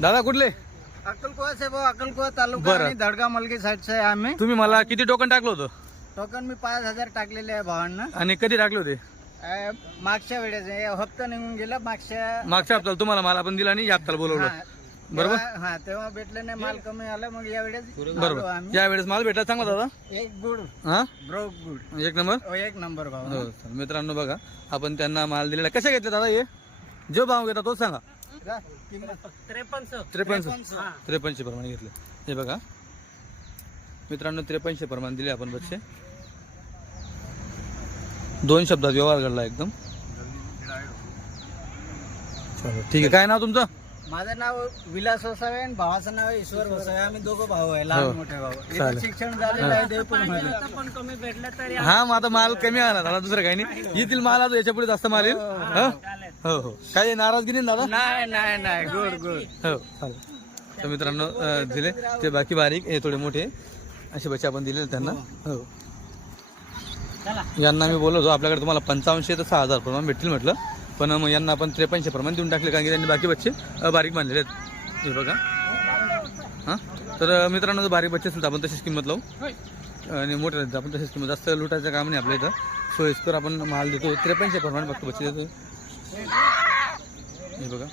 दादा कुठले? अक्कलकुवा से भाऊ, अक्कलकुवा तालुका बरं. आणि धडगाव मलगी साईडचं आहे आम्ही. तुम्ही मला किती टोकन टाकलं होतं टोकन मी 5,000 टाकलेले आहे भावांना. आणि कधी टाकले होते? मागच्या वेळेस हप्ता निघून गेला मागच्या मागच्या हप्त्याला तुम्हाला माल आपण दिला आणि या हप्त्याला बोलवलं. हा, बरोबर. तेव्हा तेव्हा भेटले नाही, माल कमी आला, मग यावेळेस आलो बरोबर. आम्ही. या वेळेस माल भेटला चांगला दादा. एक गुड हा ब्रोक गुड, एक नंबर. एक नंबर भाव. हो चल मित्रांनो बघा आपण त्यांना माल दिलेला. कसे घेतले दादा हे? जो भाव घेता तोच सांगा. 53 प्रमाणे घेतले. हे बघा मित्रांनो 53 प्रमाणे दिले आपण बच्चे. 2 शब्दात व्यवहार घडला एकदम. चलो ठीक आहे. काय नाव तुमचं? माझं नाव विलास वसावे आणि भावाचं नाव आहे ईश्वर वसावे. आम्ही दोघं भाऊ आहे, लहान मोठे भाऊ. इथं शिक्षण झालेलं आहे देवपूरमध्ये. हा मग आता माल कमी आला दादा, दुसरं काही नाही. येथील माल आता याच्या पुढे जास्त माल येईल. हो हो काही नाराजगी नाही दादा? नाही नाही नाही, गुड गुड. हो चालेल. तर मित्रांनो दिले ते बाकी बारीक हे थोडे मोठे असे बच्चे आपण दिलेले त्यांना. हो यांना मी बोललो होतो आपल्याकडे तुम्हाला 55 ते 6,000 प्रमाण भेटतील म्हटलं, पण मग यांना आपण 53 प्रमाण देऊन टाकले कारण की त्यांनी बाकी बच्चे बारीक बांधलेले आहेत. हे बघा. हां तर मित्रांनो जर बारीक बच्चे असेल तर आपण तशीच किंमत लावू आणि मोठे राहतील आपण तशीच किंमत. जास्त लुटायचं काम नाही आपल्या इथं. सोयीस्कर आपण माल देतो. 53 प्रमाणे फक्त बच्चे देतो. हे बघा.